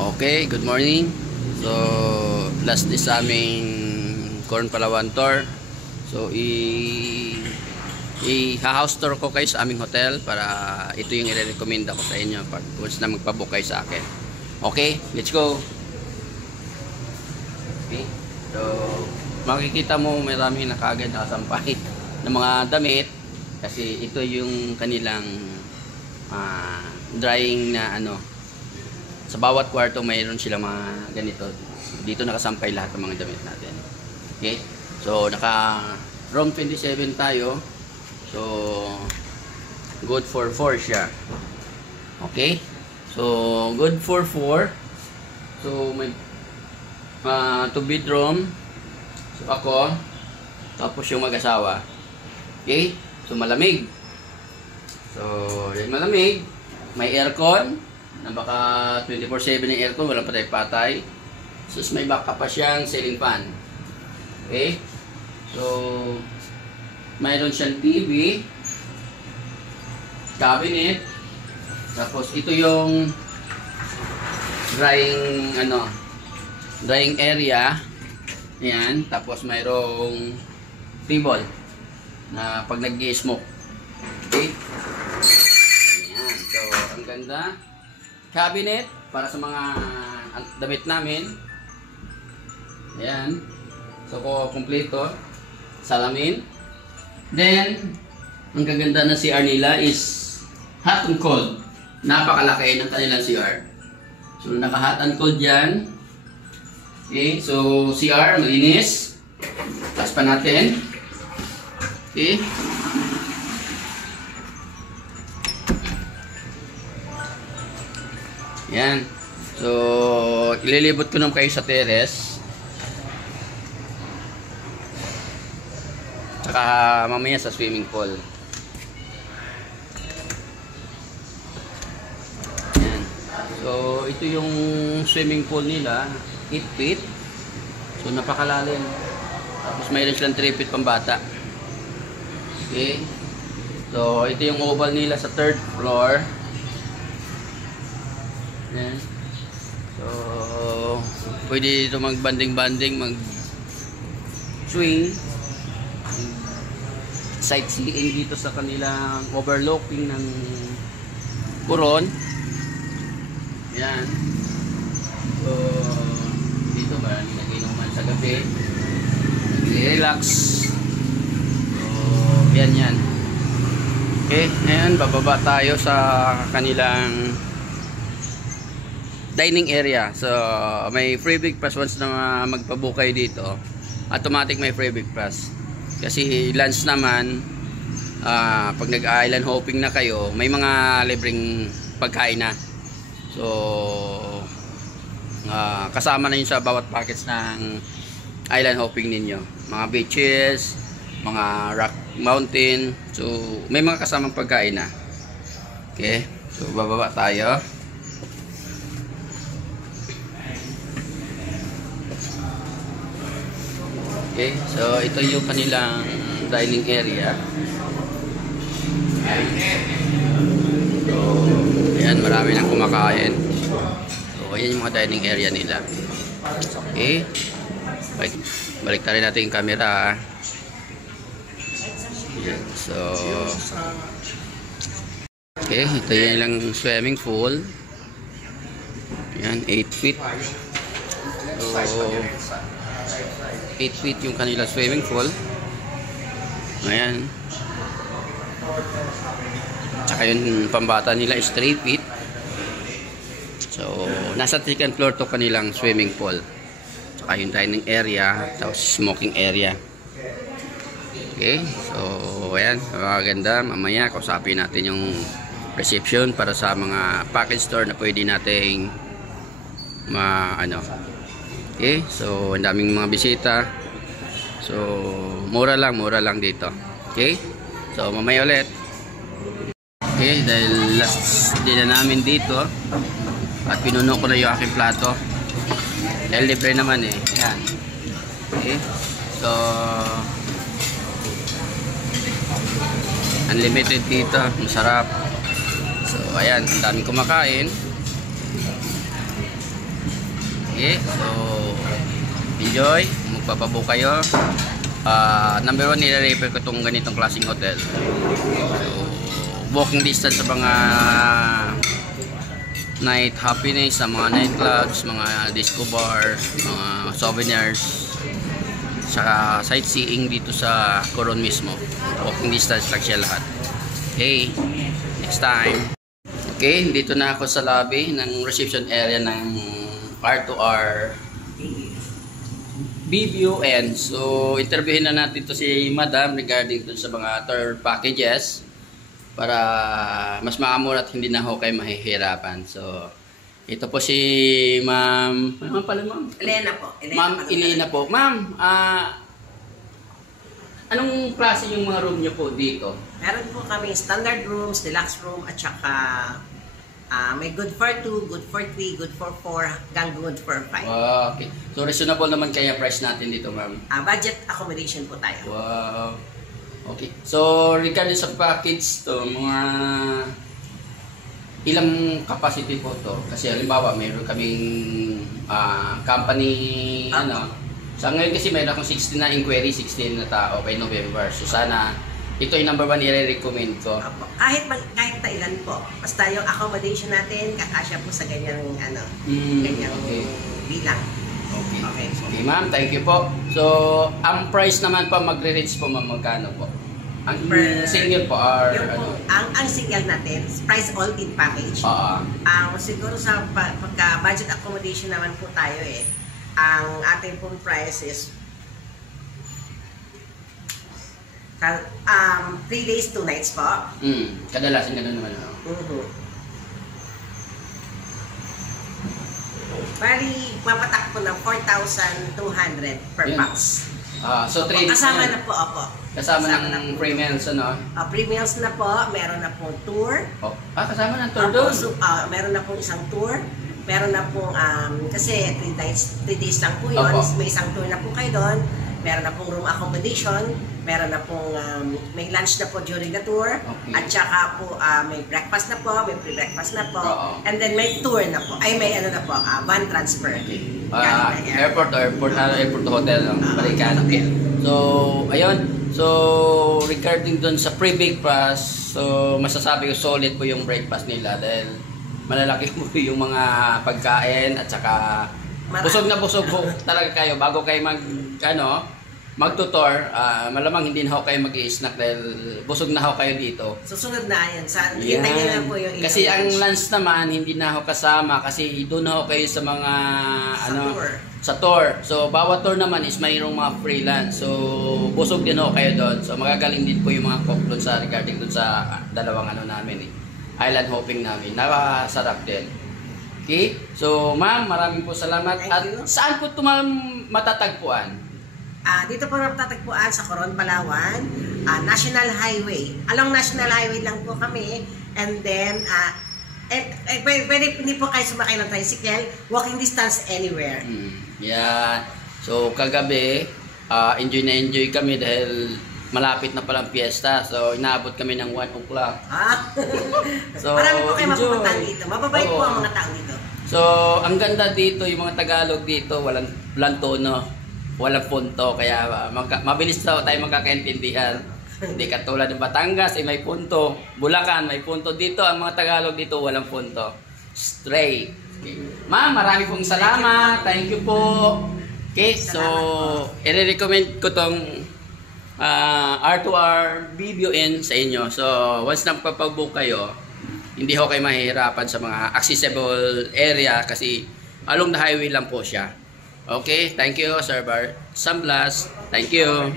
Okay, good morning. So, last is sa aming Corn Palawan tour. So, i-house tour ko kayo sa aming hotel para ito yung i-recommend ako sa inyo pag once na magpabook kayo sa akin. Okay, let's go. Okay, so makikita mo maraming nakagad nakasampay ng mga damit kasi ito yung kanilang drying na sa bawat kwarto mayroon sila mga ganito. Dito nakasampay lahat ng mga damit natin. Okay? So, naka room 27 tayo. So, good for 4 siya. Okay? So, good for 4. So, may 2 bedroom. So, ako. Tapos yung mag-asawa. Okay? So, malamig. So, yan malamig. May aircon. Na baka 24/7 yung aircon, walang patay-patay. So, may backup pa siyang ceiling fan. Okay? So, mayroon siyang TV, cabinet, tapos ito yung drying area. Ayan, tapos mayroong table na pag nag-i-smoke. Okay? Ayan, so, ang ganda. Cabinet para sa mga damit namin. Ayan. So, kompleto. Salamin. Then, ang gaganda na CR nila is hot and cold. Napakalaki ng kanilang CR. So, naka-hot and cold yan. Okay. So, CR, malinis. Taas pa natin. Okay. Yan. So, ililibot ko naman kayo sa terrace. Saka mamaya sa swimming pool. Yan. So, ito yung swimming pool nila. 8 feet. So, napakalalim. Tapos mayroon silang 3 feet pambata. Okay. So, ito yung oval nila sa 3rd floor. Yan. So, pwede dito mag-banding-banding, mag-swing, sightseeing dito sa kanilang overlooking ng Coron. Yan. So, dito ba nag-inuman sa gabi, nag-relax. So, yan. Okay, ngayon bababa tayo sa kanilang dining area. So, may free breakfast once na magpabook kayo dito. Automatic may free breakfast. Kasi lunch naman, pag nag-island hopping na kayo, may mga libreng pagkain na. So, kasama na yun sa bawat package ng island hopping ninyo. Mga beaches, mga rock mountain. So, may mga kasamang pagkain na. Okay. So, bababa tayo. Okay, so ito yung kanilang dining area. So, ayan, marami nang kumakain. So, ayan yung mga dining area nila. Okay, balik tayo natin yung camera. Ayan, so, okay, ito yung ilang swimming pool. Ayan, 8 feet. So, 8 feet yung kanila swimming pool. Ayan. Tsaka yung pambata nila is 3 feet. So, nasa 2nd floor to kanilang swimming pool. Tsaka yung dining area, tapos smoking area. Okay. So, ayan. Maganda. Mamaya, kausapin natin yung reception para sa mga package store na pwede nating okay, so ang daming mga bisita. So, mura lang dito. Okay? So, mamaya ulit. Okay, dahil last day na namin dito at pinuno ko na yung aking plato. Dahil libre naman eh. Ayan. Okay? So, unlimited dito. Masarap. So, ayan. Ang daming kumakain. Okay, so enjoy, magpapabook kayo. Number 1, nire-refer ko itong ganitong klaseng hotel. So, walking distance sa mga night happiness, sa mga nightclubs, mga disco bar, mga souvenirs, saka sightseeing dito sa Coron mismo. Walking distance lang siya lahat. Okay, next time. Okay, dito na ako sa lobby ng reception area ng R2R BBON. So, interviewin na natin to si Madam regarding to sa mga tour packages para mas makamura at hindi na ako kayo mahihirapan. So, ito po si Ma'am... Ano pala, Ma'am? Elena po. Ma'am Elena po. Ma'am, anong klase yung mga room niyo po dito? Meron po kami standard rooms, deluxe room, at saka may good for 2, good for 3, good for 4, hanggang good for 5. Wow, okay. So, reasonable naman kaya price natin dito, ma'am? Budget accommodation po tayo. Wow. Okay. So, regarding sa package to, mga ilang capacity po to? Kasi halimbawa, mayroon kaming company, sa ngayon kasi mayroon akong 16 na inquiry, 16 na tao by November. So, sana ito yung number 1 i-recommend ko. Opo. Kahit tailan po. Basta yung accommodation natin, kakasya po sa ganyang, ganyang bilang. Okay. Okay. Okay, ma'am. Thank you po. So, ang price naman po, magre-range po, ma'am, magkano po? Ang single po, or ang single natin, price all-in package. Siguro sa pagka-budget accommodation naman po tayo ang ating pong price is 3 days, 2 nights po. Kadalasan gano'n naman. Bali, papatak po ng 4,200 per pax. So 3 days kasama na po, opo. Kasama ng free meals, ano? Free meals na po, meron na pong tour. Kasama ng tour doon? Meron na pong isang tour. Meron na pong, kasi 3 days lang po yun. May isang tour na po kayo doon. Meron na pong room accommodation, meron na pong may lunch na po during the tour, at saka po may breakfast na po, may pre-breakfast na po, and then may tour na po, may van transfer. Airport to hotel, balikan. So, ayun. So, regarding dun sa pre-breakfast, so masasabi ko solid po yung breakfast nila dahil malalaki po yung mga pagkain at saka busog na busog po talaga kayo bago kayo magtutor. Malamang hindi na ako kayo mag-i-snack dahil busog na ako kayo dito. Susunod na yan. Hintay nyo lang po yung kasi ang lunch naman hindi na ako kasama kasi doon ako kayo sa mga sa tour. So bawat tour naman is mayroong mga freelance. So busog din ako kayo doon. So magagaling din po yung mga cook doon sa regarding doon sa dalawang namin island hopping namin. Napasarap din. Okay? So, ma'am, maraming po salamat. At saan po ito, ma'am, matatagpuan? Dito po matatagpuan sa Coron, Palawan, National Highway. Along National Highway lang po kami. And then, pwede hindi po kayo sumakay ng tricycle, walking distance anywhere. Yeah. So, kagabi, enjoy na enjoy kami dahil malapit na palang piyesta. So, inaabot kami ng 1 o'clock. So, marami po kayo mapupuntahan dito. Mababait po ang mga tao dito. So, ang ganda dito, yung mga Tagalog dito, walang tono, walang punto. Kaya mabilis tayo magkakaintindihan. Hindi katulad ng Batangas, may punto. Bulacan, may punto. Dito, ang mga Tagalog dito, walang punto. Straight. Okay. Ma'am, marami pong salamat. Thank you po. Okay, so, i-recommend ko tong R2R BBON sa inyo. So, once napapag-book kayo, hindi ho kayo mahihirapan sa mga accessible area kasi along the highway lang po siya. Okay, thank you, Sir Bar Samblas. Thank you.